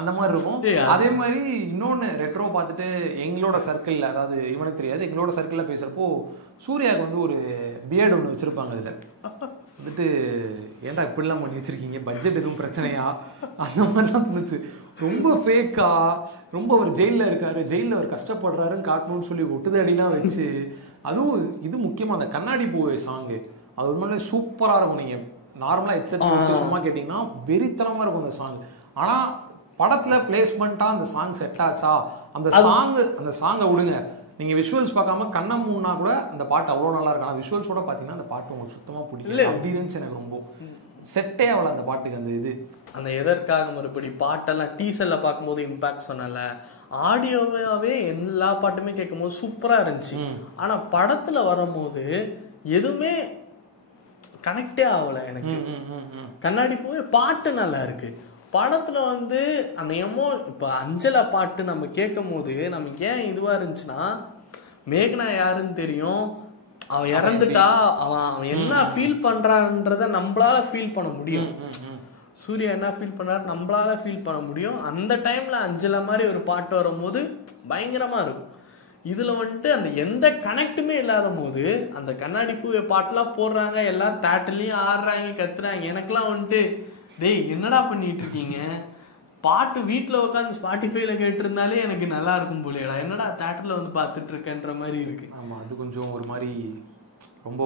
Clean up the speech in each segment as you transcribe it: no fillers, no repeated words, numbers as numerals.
அந்த மாதிரி இருக்கும். அதே மாதிரி இன்னொன்று ரெட்ரோ பார்த்துட்டு எங்களோட சர்க்கிளில், அதாவது இவனுக்கு தெரியாது, எங்களோட சர்க்கிளில் பேசுகிறப்போ சூர்யாவுக்கு வந்து ஒரு பியர்டு ஒன்று வச்சுருப்பாங்க. அதில் வந்துட்டு ஏன்டா இப்படிலாம் பண்ணி வச்சுருக்கீங்க, பட்ஜெட் எதுவும் பிரச்சனையா, அந்த மாதிரிலாம் தோணுச்சு. ரொம்ப ஃபேக்கா, ரொம்ப அவர் ஜெயிலில் இருக்காரு, ஜெயிலில் அவர் கஷ்டப்படுறாருன்னு காட்டணும்னு சொல்லி ஒட்டுதடிலாம் வச்சு, அதுவும் இது முக்கியமாக அந்த கண்ணாடி பூவே சாங்கு, அது ஒரு மாதிரி சூப்பராக இருக்கும். நீங்கள் நார்மலாக ஹெட்செட் சும்மா கேட்டிங்கன்னா வெறித்தனமாக இருக்கும் அந்த சாங். ஆனால் படத்தில் பிளேஸ்மெண்ட்டாக அந்த சாங் செட் ஆச்சா, அந்த சாங்கை விடுங்க, நீங்கள் விஷுவல்ஸ் பார்க்காம கண்ணை மூணா கூட அந்த பாட்டு அவ்வளோ நல்லா இருக்கும். ஆனால் விஷுவல்ஸோட பார்த்தீங்கன்னா அந்த பாட்டு உங்களுக்கு சுத்தமாக பிடிக்கல அப்படி இருந்துச்சு. எனக்கு ரொம்ப செட்டே ஆகல அந்த பாட்டுக்கு. அந்த இது அந்த எதற்காக மறுபடி பாட்டெல்லாம் டீசரில் பார்க்கும்போது இம்பாக்ட் சொன்னல, ஆடியோவாகவே எல்லா பாட்டுமே கேட்கும் போது சூப்பராக இருந்துச்சு. ஆனால் படத்தில் வரும்போது எதுவுமே கனெக்டே ஆகலை எனக்கு. கண்ணாடி போய் பாட்டு நல்லா இருக்கு, படத்துல வந்து அந்த இப்ப அஞ்சலா பாட்டு நம்ம கேட்கும் போது நமக்கு ஏன் இதுவா இருந்துச்சுன்னா, மேக்னா யாருன்னு தெரியும், அவன் இறந்துட்டா அவன் என்ன ஃபீல் பண்றான்றத நம்மளால ஃபீல் பண்ண முடியும். சூர்யா என்ன ஃபீல் பண்றாரு நம்மளால ஃபீல் பண்ண முடியும். அந்த டைம்ல அஞ்சலா மாதிரி ஒரு பாட்டு வரும்போது பயங்கரமா இருக்கும். இதுல வந்துட்டு அந்த எந்த கனெக்டுமே இல்லாத போது அந்த கண்ணாடி பூவை பாட்டுலாம் போடுறாங்க, எல்லாரும் தேட்டர்லயும் ஆடுறாங்க, கத்துறாங்க. எனக்கெல்லாம் வந்துட்டு டேய் என்னடா பண்ணிட்டு இருக்கீங்க, பாட்டு வீட்டில் உட்காந்து ஸ்பாட்டிஃபைல கேட்டிருந்தாலே எனக்கு நல்லா இருக்கும் போலேடா, என்னடா தேட்டரில் வந்து பார்த்துட்டு இருக்கேன்ற மாதிரி இருக்கு. ஆமாம், அது கொஞ்சம் ஒரு மாதிரி ரொம்ப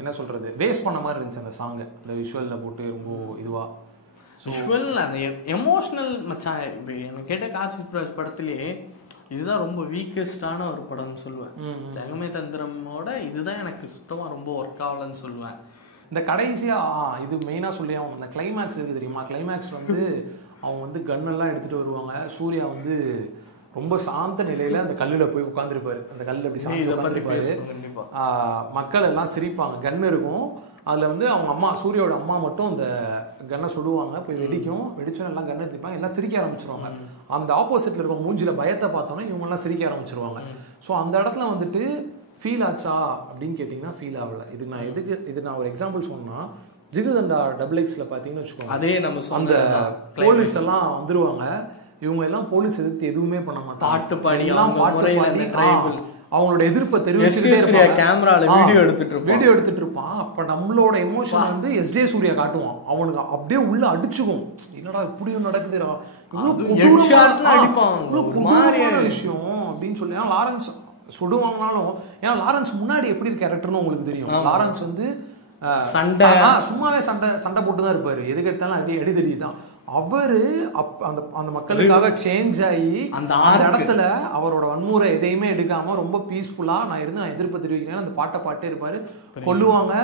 என்ன சொல்றது, வேஸ்ட் பண்ண மாதிரி இருந்துச்சு அந்த சாங்கு. அந்த விஷுவலில் போட்டு ரொம்ப இதுவா விஷுவல் அந்த எமோஷனல் மச்சான். இப்போ எனக்கு கேட்ட காட்சி படத்திலேயே இதுதான் ரொம்ப வீக்கஸ்டான ஒரு படம்னு சொல்லுவேன். ஜெகமே தந்திரமோட இதுதான் எனக்கு சுத்தமாக ரொம்ப ஒர்க் ஆகலன்னு சொல்லுவேன். இந்த கடைசியாக இது மெயினாக சொல்லி அவங்க அந்த கிளைமேக்ஸ் இருக்குது தெரியுமா, கிளைமேக்ஸ் வந்து அவங்க வந்து கன்னெல்லாம் எடுத்துகிட்டு வருவாங்க. சூர்யா வந்து ரொம்ப சாந்த நிலையில் அந்த கல்லில் போய் உட்காந்துருப்பாரு. அந்த கல்லில் அப்படி சாந்தி உட்காந்துருப்பாரு. மக்கள் எல்லாம் சிரிப்பாங்க, கன் இருக்கும் அதில் வந்து அவங்க அம்மா, சூர்யாவோட அம்மா மட்டும் அந்த கன்னை சுடுவாங்க, போய் வெடிக்கும், வெடிச்சோன்னு எல்லாம் கன்னை திருப்பாங்க, எல்லாம் சிரிக்க ஆரம்பிச்சிருவாங்க. அந்த ஆப்போசிட்டில் இருக்க மூஞ்சியில் பயத்தை பார்த்தோன்னா இவங்கெல்லாம் சிரிக்க ஆரம்பிச்சிருவாங்க. ஸோ அந்த இடத்துல வந்துட்டு ஃபீல் ஆச்சா அப்படின்னு கேட்டிங்கன்னா ஃபீல் ஆகலை. இது நான் ஒரு எக்ஸாம்பிள் சொன்னால், ஜிகுதண்டா XX பார்த்தீங்கன்னு வச்சுக்கோங்க, அதே நம்ம அந்த போலீஸ் எல்லாம் வந்துருவாங்க, இவங்க எல்லாம் போலீஸ் எதிர்த்து எதுவுமே பண்ண மாட்டாங்க, பாட்டு பாடி எல்லாம் அவங்களோட எதிர்ப்பை தெரிவிச்சுட்டே கேமரால வீடியோ எடுத்துட்டு இருப்பான். அப்ப நம்மளோட எமோஷன் வந்து எஸ்ஜே சூர்யா காட்டுவான், அவனுக்கு அப்படியே உள்ள அடிச்சுக்கும், என்னடா இப்படியும் நடக்குதுடா, விஷயம் அப்படின்னு சொல்லி. லாரன்ஸ் சுடுவாங்கனாலும், ஏன்னா லாரன்ஸ் முன்னாடி எப்படி இருக்க கேரக்டர்னு உங்களுக்கு தெரியும். லாரன்ஸ் வந்து சும்மாவே சண்டை போட்டுதான் இருப்பாரு, எதுக்கு எடுத்தாலும் அடி தெரியுதான். அவரு அந்த மக்களுக்காக சேஞ்ச் ஆகி அந்த இடத்துல அவரோட வன்முறை எதையுமே எடுக்காம ரொம்ப பீஸ்ஃபுல்லா நான் எதிர்ப்பு தெரிவிக்கிறேன், அந்த பாட்டே இருப்பாரு, கொல்லுவாங்க,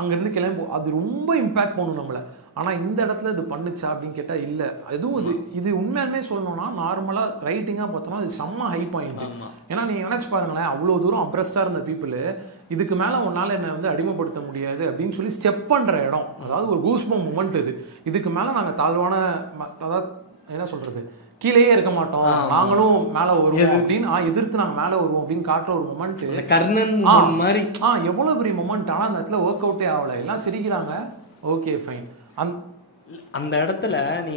அங்க இருந்து கிளம்பி. அது ரொம்ப இம்பாக்ட் பண்ணும் நம்மள. ஆனா இந்த இடத்துல இது பண்ணுச்சா அப்படின்னு கேட்டா இல்ல. எதுவும் இது உண்மையாலுமே சொல்லணும்னா நார்மலா ரைட்டிங்கா பார்த்தோம்னா இது செம்ம ஹை பாயிண்ட். ஏன்னா நீங்க நினைச்சு பாருங்களேன், அவ்வளவு தூரம் அப்ரெஸ்டா இருந்த பீப்புள் இதுக்கு மேல உன்னால என்ன வந்து அடிமைப்படுத்த முடியாது அப்படின்னு சொல்லி ஸ்டெப் பண்ற இடம், அதாவது ஒரு கூஸ்பம் மூமெண்ட். இதுக்கு மேல நாங்க தாழ்வான, அதாவது என்ன சொல்றது, கீழேயே இருக்க மாட்டோம், நாங்களும் மேல வருவோம் அப்படின்னு எதிர்த்து நாங்க மேல வருவோம் அப்படின்னு காட்டுற ஒரு மொமெண்ட். கர்ணன் மாதிரி எவ்வளவு பெரிய மொமெண்ட். ஆனா அந்த இடத்துல ஒர்க் அவுட்டே ஆகல, எல்லாம் சிரிக்கிறாங்க, ஓகே ஃபைன். அந்த இடத்துல நீ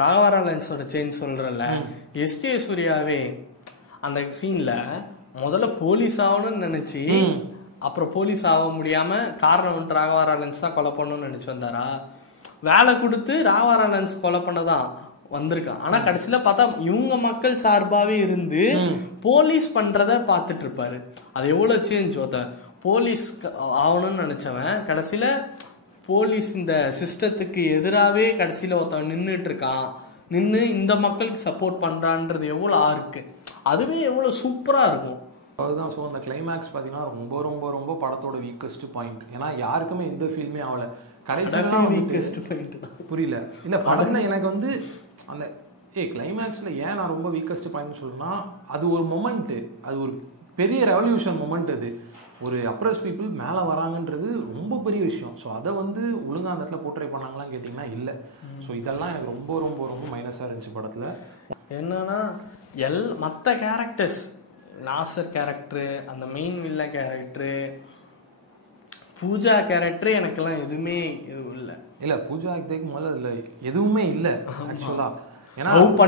ராகவராலன்ஸோட சேஞ்ச் சொல்றல, எஸ்ஜே சூர்யாவே அந்த சீன்ல முதல்ல போலீஸ் ஆகணும்னு நினைச்சு, அப்புறம் போலீஸ் ஆக முடியாம காரணம் வந்து ராகவராலன்ஸ் தான் கொலை பண்ணணும்னு நினைச்சு வந்தாரா, வேலை கொடுத்து ராகவராலன்ஸ் கொலை பண்ணதான் வந்திருக்கான். ஆனா கடைசியில பார்த்தா இவங்க மக்கள் சார்பாவே இருந்து போலீஸ் பண்றத பாத்துட்டு இருப்பாரு. அது எவ்வளவு சேஞ்ச். போலீஸ் ஆகணும்னு நினைச்சவன் கடைசியில போலீஸ் இந்த சிஸ்டத்துக்கு எதிராகவே கடைசியில ஒருத்தன் நின்றுட்டு இருக்கான், நின்று இந்த மக்களுக்கு சப்போர்ட் பண்றான்றது எவ்வளவு ஆருக்கு, அதுவே எவ்வளவு சூப்பரா இருக்கும். அதுதான். ஸோ அந்த கிளைமேக்ஸ் பார்த்தீங்கன்னா ரொம்ப ரொம்ப ரொம்ப படத்தோட வீக்கஸ்ட் பாயிண்ட். ஏன்னா யாருக்குமே எந்த ஃபீல்மே ஆகல. கடைசியெல்லாம் வீக்கஸ்ட் பாயிண்ட் புரியல. இல்லை படத்தில் எனக்கு வந்து அந்த கிளைமேக்ஸில் ஏன் நான் ரொம்ப வீக்கஸ்ட் பாயிண்ட் சொல்லணும்னா, அது ஒரு மொமெண்ட்டு, அது ஒரு பெரிய ரெவல்யூஷன் மொமெண்ட். அது ஒரு அப்ரஸ் பீப்புள் மேலே வராங்கன்றது ரொம்ப பெரிய விஷயம். ஸோ அதை வந்து ஒழுங்காக அந்த இடத்துல போர்ட்ரே பண்ணாங்களான்னு கேட்டிங்கன்னா இல்லை. ஸோ இதெல்லாம் எனக்கு ரொம்ப ரொம்ப ரொம்ப மைனஸாக இருந்துச்சு படத்தில். என்னன்னா மற்ற கேரக்டர்ஸ், நாசர் கேரக்டரு, அந்த மெயின் வில்ல கேரக்டரு, பூஜா கேரக்டரு எனக்கெல்லாம் எதுவுமே இல்லை. பூஜா இதுக்கு முதல்ல இல்லை, எதுவுமே இல்லை ஆக்சுவலாக. லவ்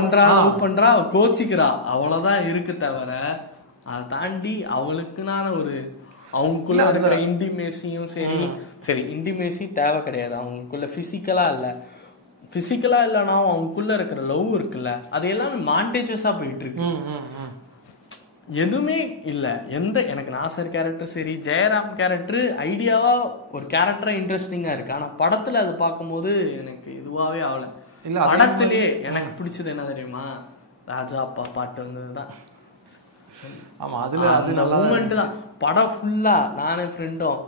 பண்றா கோச்சிக்கிறா அவ்வளவுதான் இருக்கு தவிர அதை தாண்டி அவளுக்குனான ஒரு அவங்களுக்குள்ள இருக்கிற இன்டிமேசியும் சரி இன்டிமேசி தேவை கிடையாது. அவங்களுக்குள்ள பிசிக்கலா இல்லைன்னா அவங்களுக்குள்ள இருக்கிற லவ் இருக்குல்ல, அது எல்லாமே மாண்டேஜஸா போயிட்டு இருக்கு. எதுவுமே இல்ல. எனக்கு நாசர் கேரக்டர் சரி, ஜெயராம் கேரக்டர் ஐடியாவா ஒரு கேரக்டரா இன்ட்ரெஸ்டிங்கா இருக்கு. ஆனா படத்துல அது பார்க்கும்போது எனக்கு இதுவாவே ஆகல. இல்ல படத்திலேயே எனக்கு பிடிச்சது என்ன தெரியுமா, ராஜா அப்பா பாட்டு வந்ததுதான். ஆமா, அதுல அது நல்ல மூமெண்ட் தான். படம் ஃபுல்லா நானே ஃப்ரெண்டும்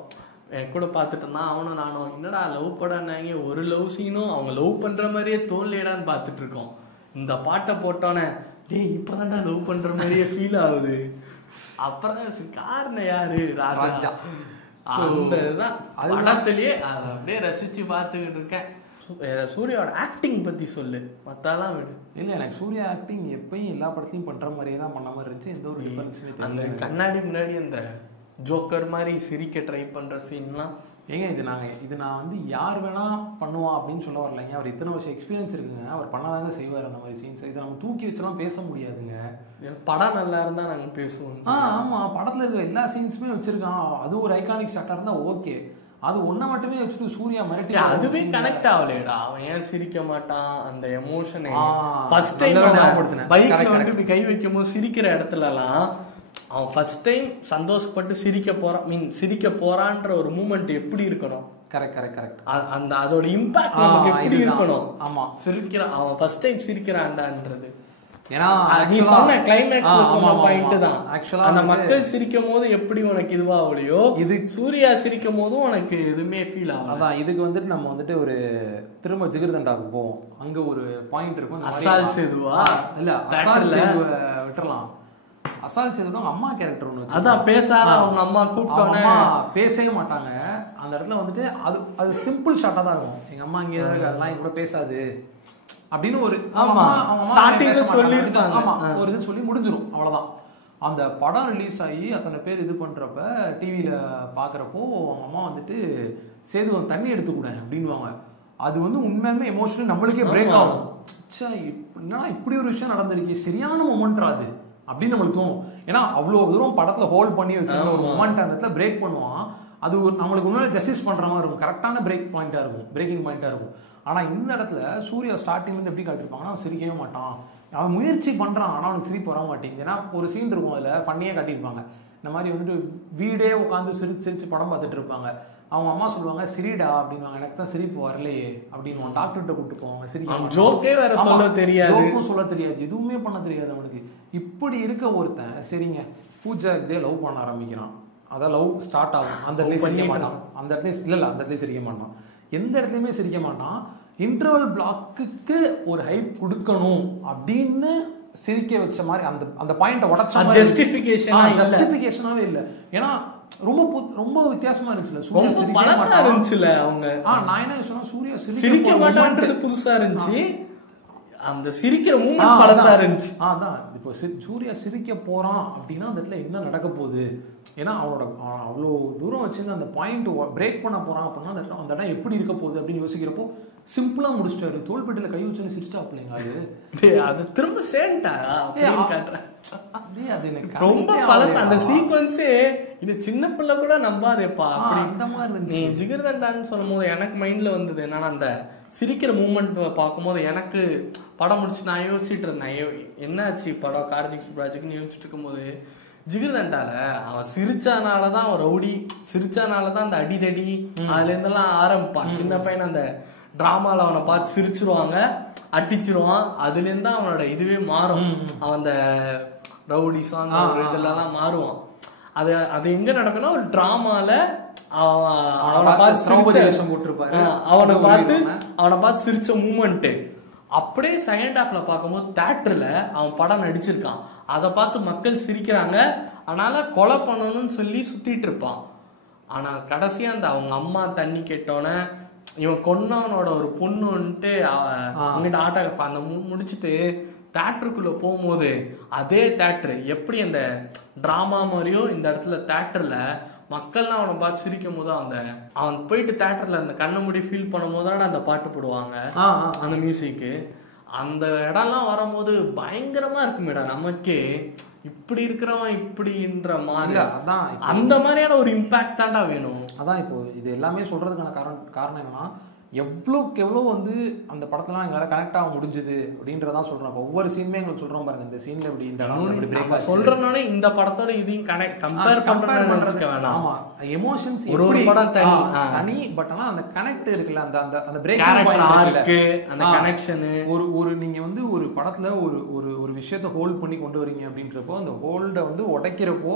என் கூட பாத்துட்டு இருந்தான். அவனும் நானும் என்னடா லவ் படம்னாங்க, ஒரு லவ் சீனும் அவங்க லவ் பண்ற மாதிரியே தோல்லையடான்னு பாத்துட்டு இருக்கோம். இந்த பாட்டை போட்டோன்னே டேய் இப்பதான்டா லவ் பண்ற மாதிரியே ஃபீல் ஆகுது. அப்புறம் காரணம் யாரு, ராஜா. அந்த இதுதான் படத்திலேயே அதை அப்படியே ரசிச்சு பார்த்துக்கிட்டு இருக்கேன். சூர்யாவோட ஆக்டிங் பத்தி சொல்லு, மத்தாலாம் விடு. இல்ல எனக்கு சூர்யா ஆக்டிங் எப்பயும் எல்லா படத்தையும் பண்ற மாதிரியே தான் பண்ண மாதிரி இருந்துச்சு. எந்த ஒரு டிஃபரன்ஸுமே அந்த கண்ணாடி முன்னாடி அந்த ஜோக்கர் மாதிரி சிரிக்க ட்ரை பண்ற சீன்லாம் ஏங்க இது நான் வந்து யார் வேணா பண்ணுவான் அப்படின்னு சொல்ல வரலைங்க. அவர் இத்தனை வருஷம் எக்ஸ்பீரியன்ஸ் இருக்குங்க, அவர் பண்ணாதாங்க செய்வார் அந்த மாதிரி சீன்ஸ். இதை நம்ம தூக்கி வச்செல்லாம் பேச முடியாதுங்க. படம் நல்லா இருந்தா நாங்க பேசுவோம். ஆமா, படத்துல இருக்க எல்லா சீன்ஸுமே வச்சிருக்கான். அது ஒரு ஐகானிக் ஷாட்டா இருந்தா ஓகே. அது ஒன்ன மட்டுமே வச்சுட்டு சூர்யா மிரட்டி அதுவே கனெக்ட் ஆகலடா. அவன் ஏன் சிரிக்க மாட்டான், அந்த எமோஷனை ஃபர்ஸ்ட் டைம் பைக்ல வந்து இப்படி கை வைக்கும் போது சிரிக்கிற இடத்துல எல்லாம் அவன் ஃபர்ஸ்ட் டைம் சந்தோஷப்பட்டு சிரிக்க போறான்ற ஒரு மூமெண்ட் எப்படி இருக்கணும். கரெக்ட். அந்த அதோட இம்பாக்ட் நமக்கு எப்படி இருக்கணும். ஆமா, சிரிக்கிறான் அவன் ஃபர்ஸ்ட் டைம் சிரிக்கிறான்டான்றது. ஏன்னா நீ சொன்ன கிளைமேக்ஸ்ல சொன்ன பாயிண்ட் தான். ஆக்சுவலா அந்த மக்கள் சிரிக்கும் போது எப்படி உனக்கு இதுவா ஆகலையோ, இது சூர்யா சிரிக்கும் போதும் உனக்கு எதுவுமே ஃபீல் ஆகும். அதான் இதுக்கு வந்துட்டு நம்ம வந்துட்டு ஒரு திரும்ப ஜிகிர்தண்டாவுக்கு போவோம். அங்க ஒரு பாயிண்ட் இருக்கும். அசால் சேதுவா இல்ல அசால் சேது விட்டுறலாம். அசால் சேதுனா அம்மா கேரக்டர் ஒன்று, அதான் பேசாத அவங்க அம்மா கூப்பிட்டோன்னே பேசவே மாட்டாங்க. அந்த இடத்துல வந்துட்டு அது சிம்பிள் ஷாட்டா தான் இருக்கும். எங்க அம்மா இங்கே அதெல்லாம் கூட பேசாது அப்படின்னு ஒரு ஒரு இது சொல்லி முடிஞ்சிடும், அவ்வளவுதான். அந்த படம் ரிலீஸ் ஆகி அத்தனை பேர் இது பண்றப்ப டிவியில பாக்குறப்போ அவங்க அம்மா வந்துட்டு சேது தண்ணி எடுத்துக்கூட அப்படின்வாங்க. அது வந்து உண்மையுமே எமோஷனல் நம்மளுக்கே பிரேக் ஆகும். என்னன்னா இப்படி ஒரு விஷயம் நடந்திருக்கு, சரியான மொமெண்ட்ரா அது அப்படின்னு நம்மளுக்கு தோணும். ஏன்னா அவ்வளவு தூரம் படத்துல ஹோல்ட் பண்ணி வச்சிருக்க ஒரு மொமெண்ட் அந்த இடத்துல பிரேக் பண்ணுவான். அது ஒரு நம்மளுக்கு உண்மையில ஜஸ்டிஸ் பண்ற மாதிரி இருக்கும், கரெக்டான பிரேக்கிங் பாயிண்டா இருக்கும். ஆனா இந்த இடத்துல சூர்யா ஸ்டார்டிங்ல இருந்து எப்படி காட்டிருப்பாங்கன்னா அவன் சிரிக்கவே மாட்டான். அவன் முயற்சி பண்றான், ஆனா அவனுக்கு சிரிப்பு வர மாட்டேங்குது. ஏன்னா ஒரு சீன் இருக்கும், அதுல ஃபன்னியா காட்டியிருப்பாங்க. இந்த மாதிரி வந்துட்டு வீடே உட்காந்து சிரிச்சு படம் பார்த்துட்டு இருப்பாங்க. அவங்க அம்மா சொல்லுவாங்க சிரிடா அப்படின்வாங்க. எனக்கு தான் சிரிப்பு வரலையே அப்படின்னு டாக்டர்கிட்ட கூப்பிட்டு போவாங்க. சிரிக்க ஜோக்கே வேற சொல்ல தெரியாது, எதுவுமே பண்ண தெரியாது அவனுக்கு. இப்படி இருக்க ஒருத்தன் சரிங்க பூஜா இதே லவ் பண்ண ஆரம்பிக்கிறான். அதான் லவ் ஸ்டார்ட் ஆகும். அந்த இடத்துல சிரிக்க மாட்டான். அந்த இடத்துல சிரிக்க மாட்டான். எந்த இடத்துலயுமே சிரிக்க மாட்டான். இன்டர்வல் பிளாக்குக்கு ஒரு ஹைப் கொடுக்கணும் அப்படின்னு சிரிக்க வச்ச மாதிரி அந்த பாயிண்ட உடைச்ச ஜஸ்டிபிகேஷனாவே இல்ல. ஏன்னா ரொம்ப வித்தியாசமா இருந்துச்சுல. அவங்க நான் என்ன சொன்னா சூர்யா சிரிக்க மாட்டான்றது புதுசா இருந்துச்சு. அந்த சிரிக்கிற மூமெண்ட் பழசா இருந்துச்சு. அதான் இப்போ சூர்யா சிரிக்க போறான் அப்படின்னா அந்த இடத்துல என்ன நடக்க போகுது. ஏன்னா அவனோட அவ்வளோ தூரம் வச்சுருந்து அந்த பாயிண்ட் பிரேக் பண்ண போறான் அப்படின்னா அந்த இடம் எப்படி இருக்க போகுது அப்படின்னு யோசிக்கிறப்போ சிம்பிளா முடிச்சிட்டாரு. தோள்பேட்டில கை வச்சு சிரிச்சிட்டாப்லைங்க. அது திரும்ப சேண்டா காட்டுறேன். அது எனக்கு ரொம்ப பழசு அந்த சீக்வன்ஸே. இது சின்ன பிள்ளை கூட நம்பாதேப்பா அந்த மாதிரி. நீ ஜிகர்தண்டான்னு சொல்லும் போது எனக்கு மைண்ட்ல வந்தது என்னன்னா அந்த சிரிக்கிற மூமெண்ட் பார்க்கும்போது எனக்கு படம் முடிச்சு நான் யோசிச்சுட்டு இருந்தேன் என்னாச்சு படம் கார்த்திக் சுப்ராஜுக்குன்னு யோசிச்சுட்டு இருக்கும்போது ஜிகிர்தண்டால அவன் சிரிச்சானாலதான் அவன் ரவுடி, சிரிச்சானாலதான் அந்த அடிதடி அதுல இருந்தெல்லாம் ஆரம்பிப்பான். சின்ன பையன் அந்த டிராமால அவனை பார்த்து சிரிச்சிருவாங்க, அடிச்சிருவான். அதுல இருந்தா அவனோட இதுவே மாறும். அவன் அந்த ரவுடி சாங் இதெல்லாம் மாறுவான். அது எங்க நடக்கும்னா ஒரு டிராமால அவனை பார்த்து சிரிச்ச மூமெண்ட் அப்படியே செகண்ட் ஹாஃப்ல பார்க்கும்போது தியேட்டர்ல அவன் படம் நடிச்சிருக்கான். அதை பார்த்து மக்கள் சிரிக்கிறாங்க, அதனால கொலை பண்ணணும்னு சொல்லி சுத்திட்டு இருப்பான். ஆனா கடைசியா அந்த அவங்க அம்மா தண்ணி கேட்டோன்னே இவன் கொன்னவனோட ஒரு பொண்ணுன்ட்டு அவங்கிட்ட ஆட்டோ அந்த முடிச்சுட்டு தியேட்டருக்குள்ள போகும்போது அதே தியேட்டர் எப்படி அந்த டிராமா மாதிரியோ இந்த இடத்துல தியேட்டர்ல மக்கள்லாம் அவனை பார்த்து சிரிக்கும் போது அவன் போயிட்டு தியேட்டர்ல அந்த கண்ணை மூடி ஃபீல் பண்ணும் போதான அந்த பாட்டு போடுவாங்க, அந்த மியூசிக்கு. அந்த இடம்லாம் வரும்போது பயங்கரமா இருக்குமேடா நமக்கே. இப்படி இருக்கிறவன் இப்படின்ற மாதிரி அதான் அந்த மாதிரியான ஒரு இம்பாக்ட் தான்டா வேணும். அதான் இப்போ இது எல்லாமே சொல்றதுக்கான காரணம் என்னன்னா, எவ்வளோக்கு எவ்வளோ வந்து அந்த படத்தெல்லாம் எங்களால் கனெக்ட் ஆக முடிஞ்சுது அப்படின்றதான் சொல்கிறோம். இப்போ ஒவ்வொரு சீனுமே எங்களுக்கு சொல்கிறோம் பாருங்க, இந்த சீனில் இப்படி இந்த இடம் இப்படி பிரேக் சொல்கிறனாலே இந்த படத்தோட இதையும் கம்பேர் பண்ணுறதுக்கு வேணாம். ஆமாம், எமோஷன்ஸ் ஒரு படம் தனி, பட் ஆனால் அந்த கனெக்ட் இருக்குல்ல, அந்த அந்த அந்த பிரேக் அந்த கனெக்ஷனு ஒரு நீங்கள் வந்து ஒரு படத்தில் ஒரு விஷயத்தை ஹோல்ட் பண்ணி கொண்டு வரீங்க அப்படின்றப்போ அந்த ஹோல்டை வந்து உடைக்கிறப்போ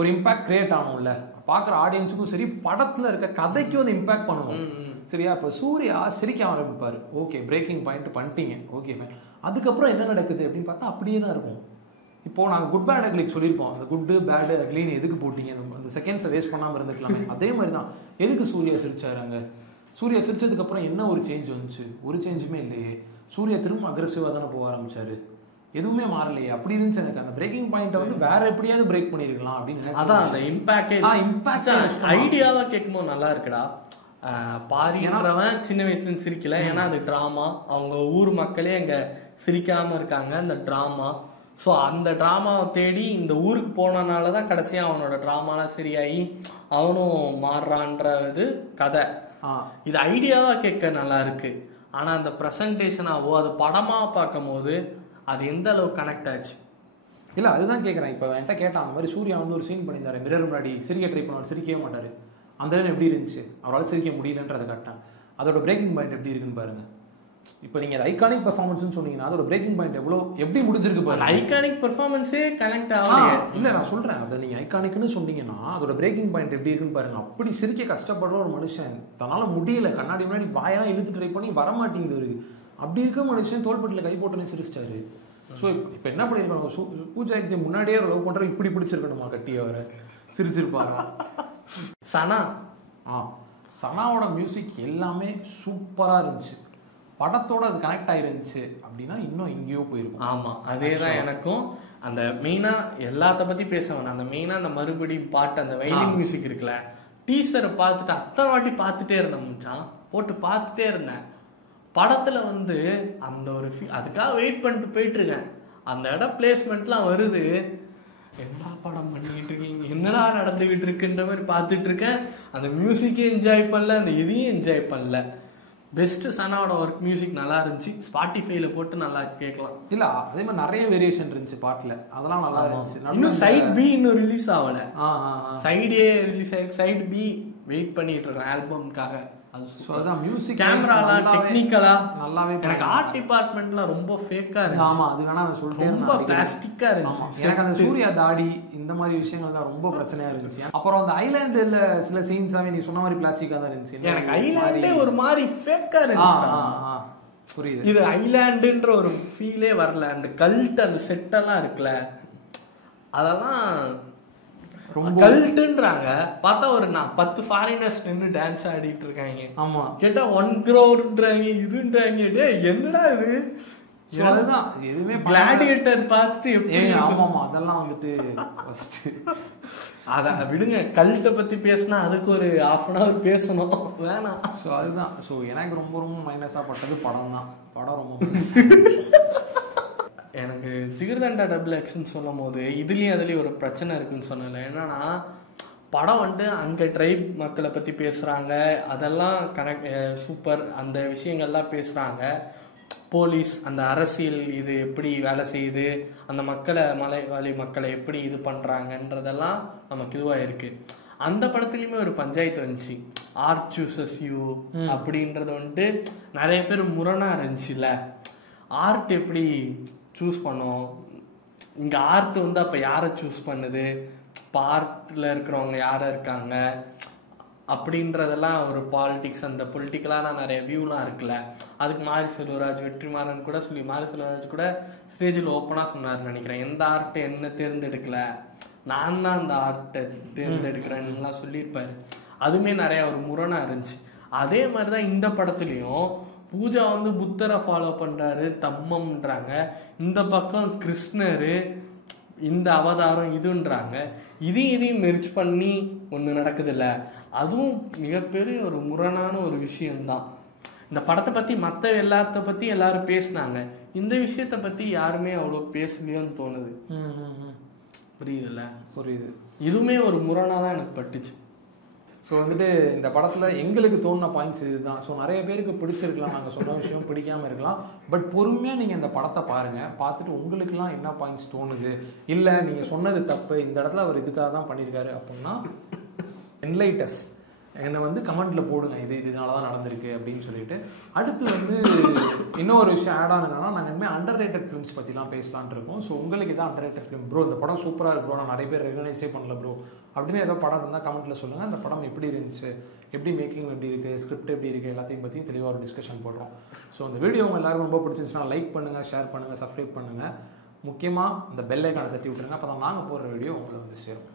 ஒரு இம்பாக்ட் கிரியேட் ஆகணும்ல, பார்க்குற ஆடியன்ஸுக்கும் சரி, படத்தில் இருக்க கதைக்கும் வந்து இம்பாக்ட் பண்ணணும். சரியா? இப்போ சூர்யா சிரிக்க ஆரம்பிப்பார், ஓகே பிரேக்கிங் பாயிண்ட் பண்ணிட்டீங்க, ஓகே ஃபைன். அதுக்கப்புறம் என்ன நடக்குது அப்படின்னு பார்த்தா அப்படியே தான் இருக்கும். இப்போது நாங்கள் குட் பேட் அக்லிக்கு சொல்லியிருப்போம், அந்த குட்டு பேடு அக்லின்னு எதுக்கு போட்டிங்க, அந்த செகண்ட்ஸை வேஸ்ட் பண்ணாமல் இருந்துக்கலாமே. அதே மாதிரி தான் எதுக்கு சூர்யா சிரிச்சாரு அங்கே? சூர்யா சிரிச்சதுக்கப்புறம் என்ன ஒரு சேஞ்ச் வந்துச்சு? ஒரு சேஞ்சுமே இல்லையே. சூர்யா திரும்ப அக்ரெசிவாக தானே போக ஆரம்பிச்சாரு, எதுவுமே மாறலையே. அப்படி இருந்துச்சு எனக்கு அந்த பிரேக்கிங் பாயிண்ட்டை வந்து வேற எப்படியாவது பிரேக் பண்ணிருக்கலாம் அப்படின்னு. அதான் அந்த இம்பாக்ட் ஐடியாவா கேட்கும்போது நல்லா இருக்குடா. பாரின்றவன் சின்ன வயசுல சிரிக்கல, ஏன்னா அது டிராமா, அவங்க ஊர் மக்களே அங்க சிரிக்காம இருக்காங்க, அந்த டிராமா. ஸோ அந்த டிராமாவை தேடி இந்த ஊருக்கு போனனாலதான் கடைசியா அவனோட டிராமாலாம் சரியாகி அவனும் மாறுறான்றது கதை. இது ஐடியாவா கேட்க நல்லா இருக்கு. ஆனா அந்த ப்ரெசன்டேஷனாவோ அது படமா பார்க்கும் போது அது எந்த அளவுக்கு கனெக்ட் ஆச்சு? இல்லை, அதுதான் கேட்குறேன். இப்போ என்கிட்ட கேட்டான், அந்த மாதிரி சூர்யா வந்து ஒரு சீன் பண்ணியிருந்தாரு, மிரர் முன்னாடி சிரிக்க ட்ரை பண்ணுவார், சிரிக்கவே மாட்டார். அந்த இடம் எப்படி இருந்துச்சு, அவரால் சிரிக்க முடியலன்றதை காட்டான். அதோட பிரேக்கிங் பாயிண்ட் எப்படி இருக்குன்னு பாருங்க. இப்போ நீங்கள் ஐகானிக் பெர்ஃபார்மன்ஸ்னு சொன்னீங்கன்னா அதோட பிரேக்கிங் பாயிண்ட் எப்படி முடிஞ்சிருக்கு பாருங்க. ஐகானிக் பெர்ஃபார்மன்ஸே கனெக்ட் ஆகலையே. இல்லை, நான் சொல்கிறேன், அதை நீங்கள் ஐகானிக்னு சொன்னீங்கன்னா அதோட பிரேக்கிங் பாயிண்ட் எப்படி இருக்குன்னு பாருங்க. அப்படி சிரிக்க கஷ்டப்படுற ஒரு மனுஷன், தன்னால் முடியல, கண்ணாடி முன்னாடி வாயெல்லாம் இழுத்து ட்ரை பண்ணி வரமாட்டேங்குது. அப்படி இருக்க மனுஷன் தோள்பட்டில் கை போட்டுன்னு சிரிச்சிட்டாரு. ஸோ இப்போ என்ன பண்ணியிருக்காங்க, பூஜாக்கு முன்னாடியே ஒரு லவ் பண்ணுற இப்படி பிடிச்சிருக்கணுமா, கட்டி அவரை சிரிச்சிருப்பாங்க. சனாவோட மியூசிக் எல்லாமே சூப்பராக இருந்துச்சு, படத்தோட அது கனெக்ட் ஆகிருந்துச்சு அப்படின்னா இன்னும் எங்கேயோ போயிருக்கும். ஆமாம், அதே தான் எனக்கும். அந்த மெயினாக எல்லாத்த பற்றி பேச வேணாம், அந்த மெயினாக அந்த மறுபடியும் பாட்டு, அந்த வயலின் மியூசிக் இருக்குல்ல, டீசரை பார்த்துட்டு அத்தனை வாட்டி பார்த்துட்டே இருந்தேன் மச்சான், போட்டு பார்த்துட்டே இருந்தேன். படத்தில் வந்து அந்த ஒரு அதுக்காக வெயிட் பண்ணிட்டு போயிட்டுருக்கேன். அந்த இடம் பிளேஸ்மெண்ட்லாம் வருது, என்னடா படம் பண்ணிக்கிட்டு இருக்கீங்க, என்னடா நடந்துக்கிட்டு இருக்குன்ற மாதிரி பார்த்துட்டு இருக்கேன். அந்த மியூசிக்கே என்ஜாய் பண்ணல, அந்த இதையும் என்ஜாய் பண்ணல. பெஸ்ட் சனாவோட ஒர்க் மியூசிக் நல்லா இருந்துச்சு, ஸ்பாட்டிஃபைல போட்டு நல்லா கேட்கலாம். இல்லை, அதே மாதிரி நிறைய வேரியேஷன் இருந்துச்சு பாட்டில், அதெல்லாம் நல்லா இருந்துச்சு. இன்னும் சைட் பி இன்னும் ரிலீஸ் ஆகல, சைடே ரிலீஸ் ஆயிருக்கு, சைட் பி வெயிட் பண்ணிட்டு இருக்கேன் ஆல்பம்காக. அதுதான் மியூசிக், கேமராலாம் டெக்னிக்கலா நல்லாவே. எனக்கு ஆர்ட் டிபார்ட்மெண்ட்ல ரொம்ப ஃபேக்கா இருந்துச்சு. ஆமா, அது வேணா நான் சொல்லிட்டேன், ரொம்ப பிளாஸ்டிக்கா இருந்துச்சு. எனக்கு அந்த சூர்யா தாடி இந்த மாதிரி விஷயங்கள் தான் ரொம்ப பிரச்சனையா இருந்துச்சு. அப்புறம் அந்த ஐலாண்டுல சில சீன்ஸாவே நீ சொன்ன மாதிரி பிளாஸ்டிக்கா தான் இருந்துச்சு. எனக்கு ஐலாண்டே ஒரு மாதிரி ஃபேக்கா இருந்துச்சு. புரியுது, இது ஐலாண்டுன்ற ஒரு ஃபீலே வரல. அந்த கல்ட், அந்த செட்டெல்லாம் இருக்குல்ல, அதெல்லாம் கல்ட்டுன்றாங்க. பார்த்தா ஒரு 10 ஃபாரினர்ஸ் நின்று டான்ஸ் ஆடிட்டு இருக்காங்க. ஆமா, கேட்டா 1 crore இதுன்றாங்க. டே என்னடா இது? அதுதான் எதுவுமே கிளாடியேட்டர் பார்த்துட்டு எப்படி? ஆமா, அதெல்லாம் வந்துட்டு அத விடுங்க. கல்ட்டை பத்தி பேசினா அதுக்கு ஒரு 1/2 hour பேசணும், வேணாம். ஸோ அதுதான். ஸோ எனக்கு ரொம்ப ரொம்ப மைனஸா பட்டது படம் தான். படம் ரொம்ப எனக்கு ஜிகர்தண்டா டபுள் ஆக்ஷன் சொல்லும் போது இதுலேயும் ஒரு பிரச்சனை இருக்குன்னு சொன்னல. என்னன்னா, படம் வந்துட்டு அங்கே ட்ரைப் மக்களை பற்றி பேசுகிறாங்க, அதெல்லாம் கனெக்ட் சூப்பர், அந்த விஷயங்கள்லாம் பேசுகிறாங்க. போலீஸ், அந்த அரசியல் இது எப்படி வேலை செய்யுது, அந்த மக்களை, மலைவாழி மக்களை எப்படி இது பண்ணுறாங்கன்றதெல்லாம் நமக்கு இதுவாக இருக்குது. அந்த படத்துலையுமே ஒரு பஞ்சாயத்து வந்துச்சு, ஆர்ட் சூசஸ் யூ அப்படின்றது வந்துட்டு நிறைய பேர் முரணாக இருந்துச்சுல்ல. ஆர்ட் எப்படி சூஸ் பண்ணோம், இங்கே ஆர்ட் வந்து அப்போ யாரை சூஸ் பண்ணுது, இப்போ ஆர்ட்டில் இருக்கிறவங்க யாரை இருக்காங்க அப்படின்றதெல்லாம் ஒரு பாலிட்டிக்ஸ், அந்த பொலிட்டிக்கலான நிறைய வியூலாம் இருக்குல்ல. அதுக்கு மாரி செல்வராஜ், வெற்றிமாறன் கூட சொல்லி, மாரி செல்வராஜ் கூட ஸ்டேஜில் ஓப்பனாக சொன்னார் நினைக்கிறேன், எந்த ஆர்ட்டை என்ன தேர்ந்தெடுக்கல, நான் தான் அந்த ஆர்ட்டை தேர்ந்தெடுக்கிறேன்னுலாம் சொல்லியிருப்பாரு. அதுவுமே நிறையா ஒரு முரணாக இருந்துச்சு. அதே மாதிரி தான் இந்த படத்துலையும் பூஜா வந்து புத்தரை ஃபாலோ பண்ணுறாரு, தம்மம்ன்றாங்க, இந்த பக்கம் கிருஷ்ணர், இந்த அவதாரம் இதுன்றாங்க. இதையும் மெர்ஜ் பண்ணி ஒன்று நடக்குதுல்ல, அதுவும் மிகப்பெரிய ஒரு முரணான ஒரு விஷயம்தான். இந்த படத்தை பற்றி மற்ற எல்லாத்த பற்றி எல்லாரும் பேசினாங்க, இந்த விஷயத்தை பற்றி யாருமே அவ்வளோ பேசலையோன்னு தோணுது. புரியுதுல்ல? புரியுது. இதுவுமே ஒரு முரணாக தான் எனக்கு பட்டுச்சு. ஸோ வந்துட்டு இந்த படத்தில் எங்களுக்கு தோணுன பாயிண்ட்ஸ் இதுதான். ஸோ நிறைய பேருக்கு பிடிச்சிருக்கலாம், நாங்கள் சொன்ன விஷயம் பிடிக்காமல் இருக்கலாம். பட் பொறுமையாக நீங்கள் இந்த படத்தை பாருங்கள், பார்த்துட்டு உங்களுக்குலாம் என்ன பாயிண்ட்ஸ் தோணுது, இல்லை நீங்கள் சொன்னது தப்பு, இந்த இடத்துல அவர் இதுக்காக தான் பண்ணியிருக்காரு அப்படின்னா என்லைட்டஸ் என்னை வந்து கமெண்ட்டில் போடுங்க, இதனால தான் நடந்திருக்கு அப்படின்னு சொல்லிட்டு. அடுத்து வந்து இன்னொரு விஷயம் ஆட் ஆனுங்கன்னா, நாங்கள் இனிமேல் அண்டர் ரேட்டட் ஃபிலிம்ஸ் பற்றிலாம் பேசலான் இருக்கோம். ஸோ உங்களுக்கு இதான் அண்டர் ரேட்டட் ஃபிலிம் ப்ரோ, இந்த படம் சூப்பராக இருக்கு ப்ரோ, நான் நிறைய பேர் ரெகனைஸே பண்ணல ப்ரோ அப்படின்னு ஏதோ படம் இருந்தால் கமெண்ட்டில் சொல்லுங்கள். அந்த படம் எப்படி இருந்துச்சு, எப்படி மேக்கிங் எப்படி இருக்குது, ஸ்கிரிப்ட் எப்படி இருக்குது, எல்லாத்தையும் பற்றியும் தெளிவாக ஒரு டிஸ்கஷன் போடுறோம். ஸோ இந்த வீடியோ உங்கள் எல்லாருக்கும் ரொம்ப பிடிச்சிருந்துச்சுன்னா லைக் பண்ணுங்கள், ஷேர் பண்ணுங்கள், சப்ஸ்கிரைப் பண்ணுங்கள். முக்கியமாக இந்த பெல் ஐக்கானை தட்டி விட்டுருங்க, அப்போ தான் நாங்கள் போடுற வீடியோ உங்களை வந்து சேரும்.